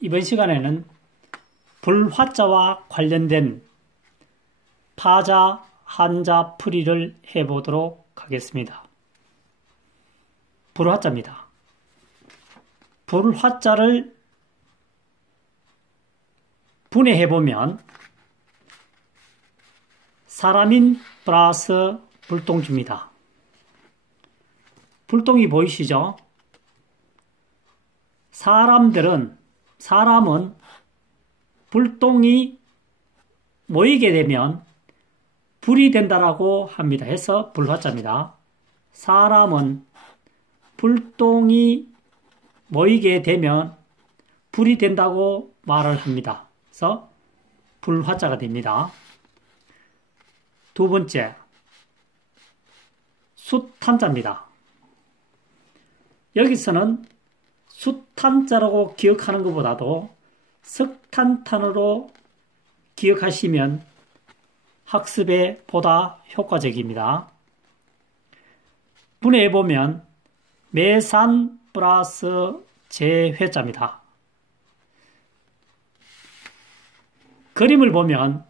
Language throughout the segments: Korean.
이번 시간에는 불화자와 관련된 파자, 한자, 풀이를 해보도록 하겠습니다. 불화자입니다. 불화자를 분해해보면 사람인 플러스 불똥주입니다. 불똥이 보이시죠? 사람들은, 사람은 불똥이 모이게 되면 불이 된다라고 합니다. 해서 불화자입니다. 사람은 불똥이 모이게 되면 불이 된다고 말을 합니다. 그래서 불화자가 됩니다. 두 번째, 숫탄자입니다. 여기서는 숫탄자라고 기억하는 것보다도 석탄탄으로 기억하시면 학습에 보다 효과적입니다. 분해해 보면 매산 플러스 재회자입니다. 그림을 보면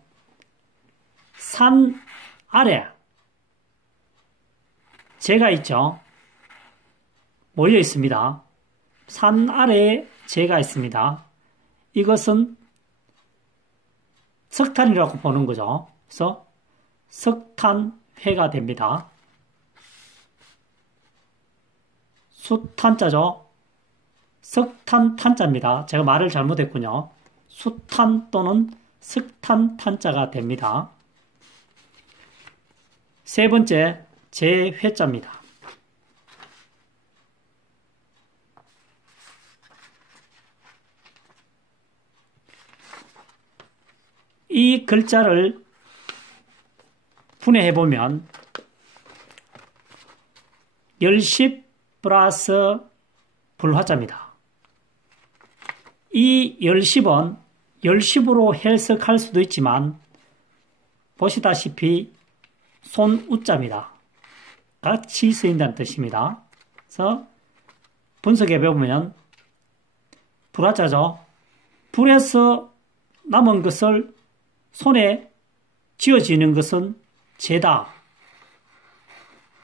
산 아래 재가 있죠. 모여 있습니다. 산 아래에 재가 있습니다. 이것은 석탄이라고 보는 거죠. 그래서 석탄회가 됩니다. 수탄자죠. 석탄탄자입니다. 제가 말을 잘못했군요. 수탄 또는 석탄탄자가 됩니다. 세 번째, 재회자입니다. 이 글자를 분해해 보면 열십 플러스 불화자입니다. 이 열십은 열십으로 해석할 수도 있지만 보시다시피 손우자입니다. 같이 쓰인다는 뜻입니다. 그래서 분석해 보면 불화자죠. 불에서 남은 것을 손에 쥐어지는 것은 죄다.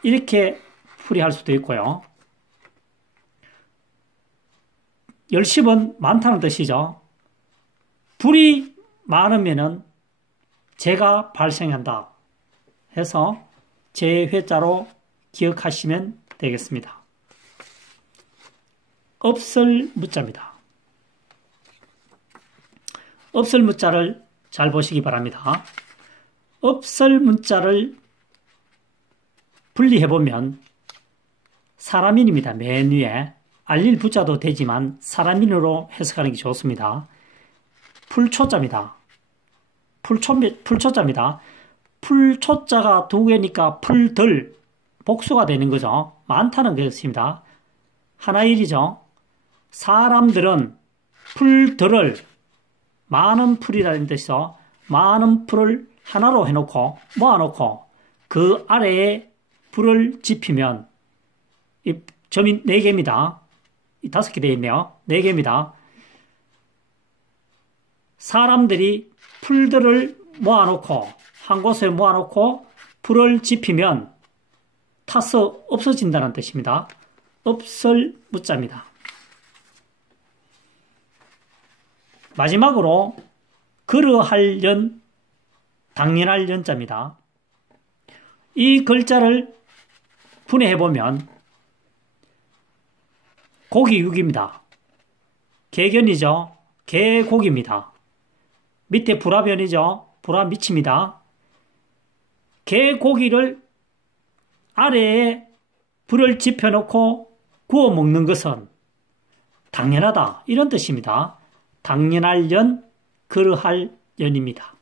이렇게 풀이할 수도 있고요. 열십은 많다는 뜻이죠. 불이 많으면은 죄가 발생한다. 해서 재회자로 기억하시면 되겠습니다. 없을 무자입니다. 없을 무자를 잘 보시기 바랍니다. 없을 문자를 분리해보면 사람인입니다. 맨 위에 알릴 부자도 되지만 사람인으로 해석하는 게 좋습니다. 풀초자입니다. 풀초, 풀초자입니다. 풀초자가 두 개니까 풀들 복수가 되는 거죠. 많다는 것입니다. 하나 일이죠. 사람들은 풀들을 많은 풀이라는 뜻이죠. 많은 풀을 하나로 해놓고 모아놓고 그 아래에 불을 지피면 이 점이 4개입니다. 이 5개 되어 있네요. 4개입니다. 사람들이 풀들을 모아놓고 한 곳에 모아놓고 불을 지피면 타서 없어진다는 뜻입니다. 없을 무자입니다. 마지막으로 그러할 연, 당연할 연자입니다. 이 글자를 분해해보면 고기 육입니다. 개견이죠. 개고기입니다. 밑에 불화변이죠. 불화 미칩니다. 개고기를 아래에 불을 지펴놓고 구워 먹는 것은 당연하다. 이런 뜻입니다. 당연할 연, 그러할 연입니다.